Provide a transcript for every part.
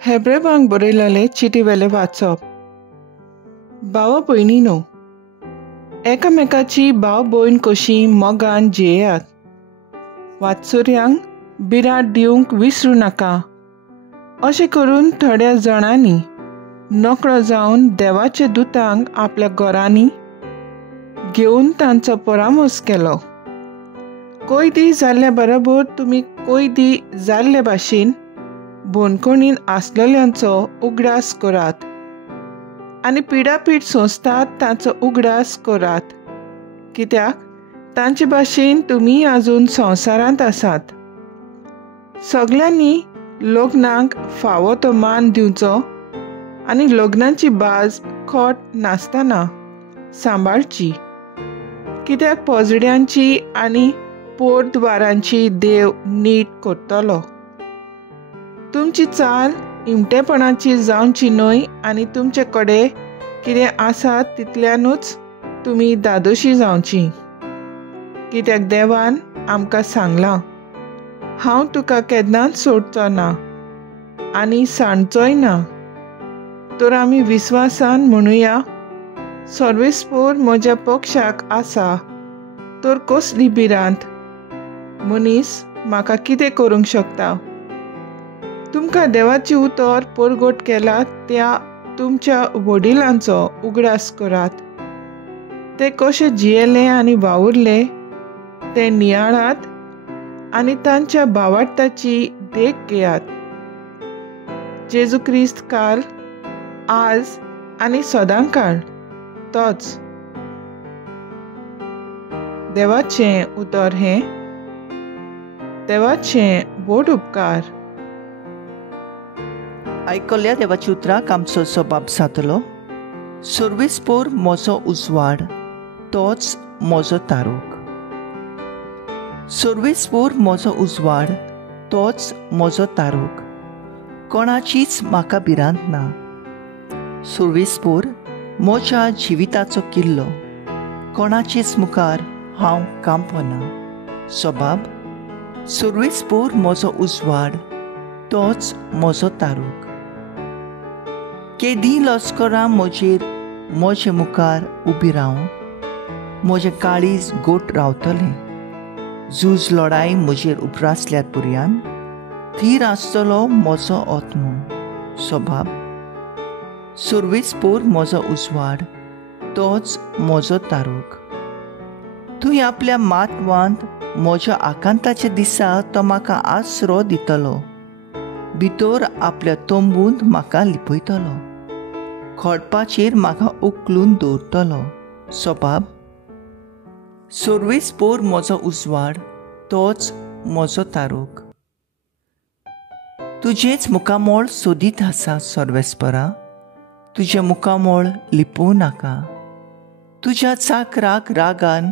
हेब्रेबांक बरयलेले चिटीवेले वाचप. भावा भयणीनो, एकामेकाची भाव भयण कशी मोगान जियेयात. वात्सुर्यांक बिराड दिवंक विसरूं नाका. अशें करून थोड्या जाणांनी नोकळो जावन देवाच्या दुतांक आपल्या घरांनी घेवन तांचो परामोस केलो. कोयदी जाल्ल्या बरोबर तुमी कोयदी जाल्ले भाशेन बोनकोणीन आसलेल्यांचो उगडास करात आनी पिडापीड सोंसतात तांचो उगडास करात, कित्याक तांचे भाशेन तुमी आजून संवसारांत आसात. सगल्यांनी लग्नाक फावो तो मान दिवचो आनी लग्नाची बाज खोट नासतना सांबाळची, कित्याक पोजड्यांची आनी पोरद्वारांची देव नीट करतलो. तुमची चाल इमटेपणाची जावची न्हय आनी तुमचे कडेन कितें आसा तितल्यानूच तुमी दादोशी जावची, कित्याक देवान आमकां सांगलां, हांव तुका केन्नाच सोडचो ना आनी सांडचोय ना. तर आमी विस्वासान म्हणुया, सर्वेस्पोर म्हज्या पक्षाक आसा तर कसली भिरांत. मनीस म्हाका कितें करूंक शकता. तुमकां देवाची उतर परगट केला त्या तुमच्या वडिलांचो उगडास करात. ते कशे जियेले आनी वावुरले ते नियाळात आनी तांच्या भावार्थाची देख घेयात. जेजू क्रिस्त काल, आज आनी सदांकाळ तोच. देवाचें उतर हें. देवाचें व्हड उपकार. आयकल्ल्या देवाची उतराक आमचो सबाब जातलो. सर्वेस्पोर म्हजो उजवाड, तोच म्हजो तारूक. सर्वेस्पोर म्हजो उजवाड, तोच म्हजो तारूक. कोणाचीच म्हाका भिरांत ना. सर्वेस्पोर म्हज्या जिविताचो किल्लो. कोणाचेच मुखार हांव कांपना. सबाब, सर्वेस्पोर म्हजो उजवाड, तोच म्हजो तारूक. केदी लस्करां म्हजे मुखार उबी रावूं. म्हजें काळीज गोट रावतलें. झूज लढाई म्हजेर उप्रासल्यात पुरयान. थीर आसतलो म्हजो आत्मो. सबाब, सर्वेस्पोर म्हजो उजवाड, तोच म्हजो तारूक. थंय आपल्या मातवांत म्हज्या आकांताच्या दिसा तो म्हाका आसरो दितलो. भितर आपल्या तंबूंत म्हाका लिपयतलो. खोडपाचेर म्हाका उखलून दवरतलो. सबाब, सर्वेस्पोर म्हजो उजवाड, तोच म्हजो तारूक. तुजेंच मुखामोळ सोदीत आसा सर्वेस्परा. तुजें मुखामोळ लिपोवं नाका. तुज्या चाकराक रागान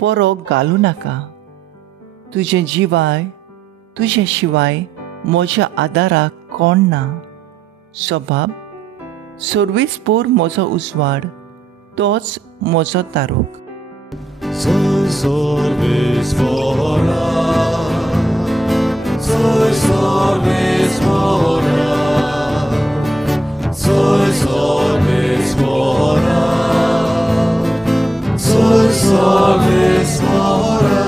परो घालूं नाका. तुजें जिवाय, तुजे शिवाय म्हज्या आदाराक कोण ना. सबाब, सर्वेस्पोर म्हजो उजवाड, तोच म्हजो तारूक. Soy Sorvespora, soy Sorvespora, soy Sorvespora, soy Sorvespora.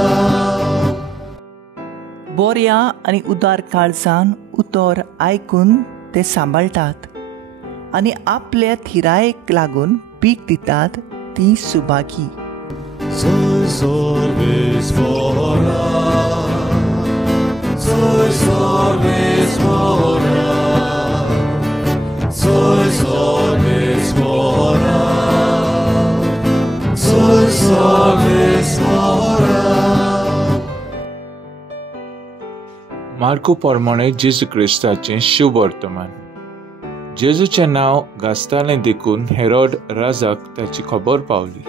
बोऱ्या आनी उदार काळजान उतर आयकून ते सांबाळटात आनी आपल्या थिरायेक लागून पीक दितात ती Subhagi. Soy Sorvespora, soy Sorvespora, soy Sorvespora, soy Sorvespora. Marco प्रमाणे जेजू क्रिस्ताचें शुभ वर्तमान. जेजूचें नांव गाजतालें देखून हेरोड राजाक ताची खबर पावली.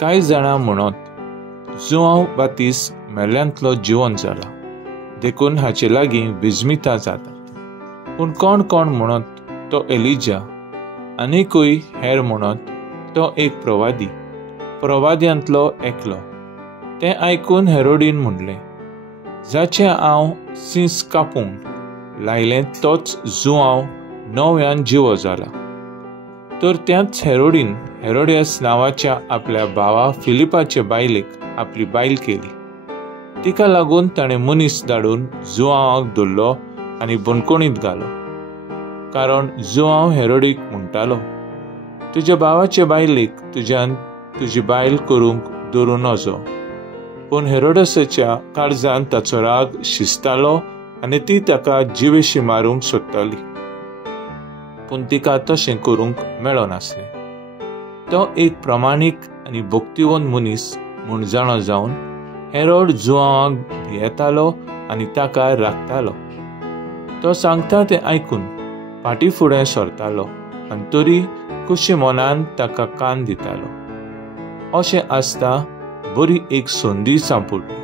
कांय जाणां म्हणत, जुआंव बातीस मेल्ल्यांतलो जिवंत जाला, देखून हाचे लागीं विजमितां जातात. पूण कोण कोण म्हणत तो एलिजा, आनीकूय हेर म्हणत तो एक प्रवाद्यांतलो एकलो. तें आयकून हेरोडीन म्हणलें, जाचें हांव सीस कापून लायलें तोच जुआंव नव्यान जिवो जाला. तर त्याच हेरोडीन हेरोडियास नांवाच्या आपल्या भावा फिलिपाचे बायलेक आपली बायल केली. तिका लागून ताणें मनीस धाडून जुआंवाक धरलो आनी बंदकोणींत घालो. कारण जुआंव हेरोडीक म्हणटालो, तुज्या भावाचे बायलेक तुज्यान तुजी बायल करूंक धरून वचो. पूण हेरोडसाच्या काळजांत ताचो राग शिजतालो आनी ती ताका जिवेशी मारूंक सोदताली. पूण तिका तशें करूंक मेळो नासलें. तो एक प्रामाणीक आनी भक्तिवंत मनीस म्हूण जाणो जावन हेरोड जुआंवाक भियेतालो आनी ताका राखतालो. तो सांगता तें आयकून फाटीं फुडें सरतालो आनी तरी खुशी मनान ताका कान दितालो. अशें आसता बरी एक संदी सांपडली.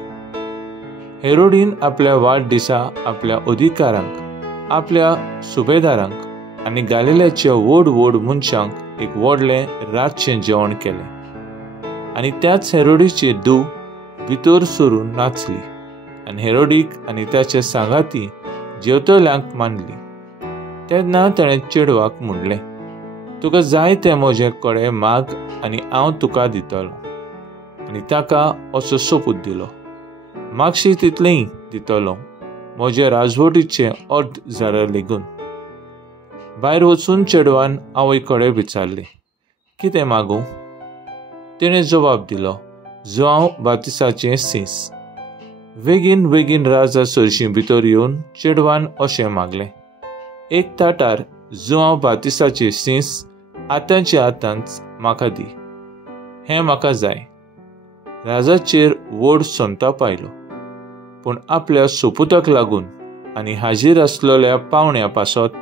हेरोडीन आपल्या वाडदिसा आपल्या अधिकारांक, आपल्या सुबेदारांक आनी गालिल्याच्या व्हड व्हड मनशांक एक व्हडलें रातचें जेवण केलें. आनी त्याच हेरोडीची धूव भितर सरून नाचली आनी हेरोडीक आनी ताचे सांगाती जेवतल्यांक मानली. तेन्ना ताणें चेडवाक म्हणलें, तुका जाय तें म्हजे कडेन माग आनी हांव तुका दितलो. आनी ताका असो सोपूत दिलो, मागशी तितलेंय दितलो, म्हजे राजवटीचें अर्द जाल्यार लेगून. भायर वचून चेडवान आवय कडेन विचारलें, कितें मागूं? तिणें जवाब दिलो, जुआंव बातिसाचें सीस. बेगीन बेगीन राजा सरशीं भितर येवन चेडवान अशें मागलें, एक ताटार जुआंव बातिसाचें सीस आतांच्या आतांच म्हाका दी, हें म्हाका जाय. राजाचेर व्हड संताप आयलो. पूण आपल्या सोपुताक लागून आनी हाजीर आसलेल्या पावण्या पासत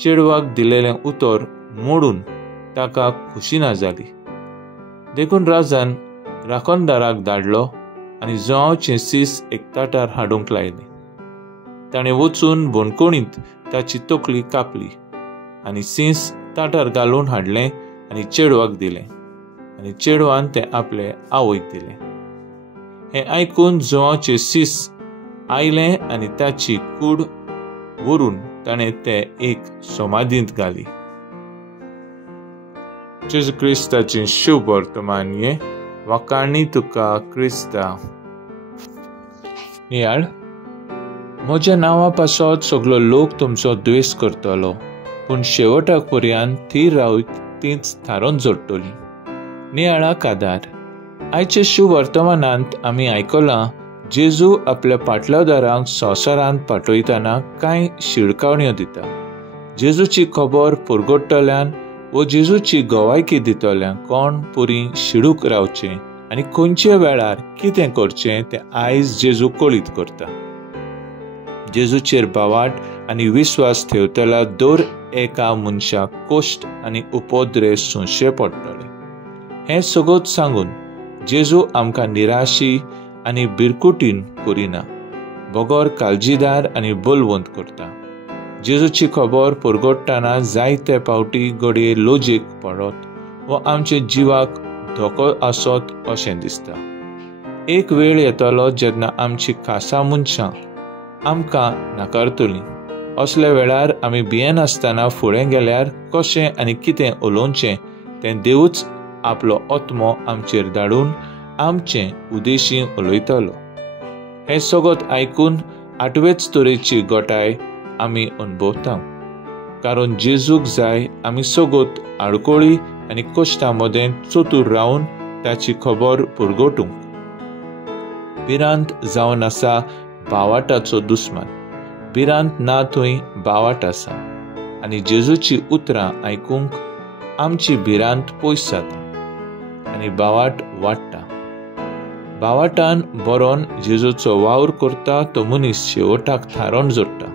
चेडवाक दिलेलें उतर मोडून ताका खुशी ना जाली. देखून राजान राखणदाराक धाडलो आनी जुआंवचें सीस एक ताटार हाडूंक लायलें. ताणें वचून बंदकोणींत ताची तकली कापली आनी सीस ताटार घालून हाडलें आनी चेडवाक दिलें आनी चेडवान तें आपले आवयक दिलें. हें आयकून जुआंवचें सीस आयलें आनी ताची कूड व्हरून ताणें तें एक समाधींत घाली. जेजू क्रिस्ताचें शुभ वर्तमान हें वाकाणी तुका क्रिस्ता. नियाळ, म्हज्या नांवा पासत सगलो लोक तुमचो द्वेस करतलो, पूण शेवटाक पर्यंत थीर रावत तीच थारोवन जोडटली. नियाळाक आदार. आयचे शुभ वर्तमानांत आमी आयकलां जेजू आपल्या पाटलादारांक संवसारांत पाठयतना कांय शिडकावण्यो दिता. जेजूची खबर पुरगोडटल्यान वो जेजूची गवायकी दितल्यांक कोण पुरी शिडूक रावचें आनी खंयच्या वेळार कितें करचें तें आयज जेजू कळीत करता. जेजूचेर बावाट आनी विस्वास ठेवतल्या दर एका मनशाक कोश्ट आनी उपद्रे सोंसचे पडटले. हें सगळें सांगून जेजू आमकां निराशी आनी बिरकुटीन करिना, बगोर काळजीदार आनी बलवंत करता. जेजूची खबर परगडटना जायते फावटी घडये लोजेक पडत वा आमच्या जिवाक धोको आसत अशें दिसता. एक वेळ येतलो जेन्ना आमची खासा मनशां आमकां नाकारतलीं. असल्या वेळार आमी भियेनासतना फुडें गेल्यार कशें आनी कितें उलोवचें तें देवूच आपलो आत्मो आमचेर धाडून आमचें उदेशी उलयतलो. हें सगळें आयकून आठवेच तरेची गटाय आमी अणभवता. कारण जेजूक जाय आमी सगळें आडकोळी आनी कश्टां मदें चतूर रावन ताची खबर पुरगोटूंक. भिरांत जावन आसा बावाटाचो दुस्मान. भिरांत ना थंय बावाट आसा आनी जेजूची उतरां आयकूंक आमची भिरांत पयस जाता आनी बावाट वाडटा. बावाटान बरोन जेजूचो वावर करता तो मनीस शेवटाक थारोवन जोडटा.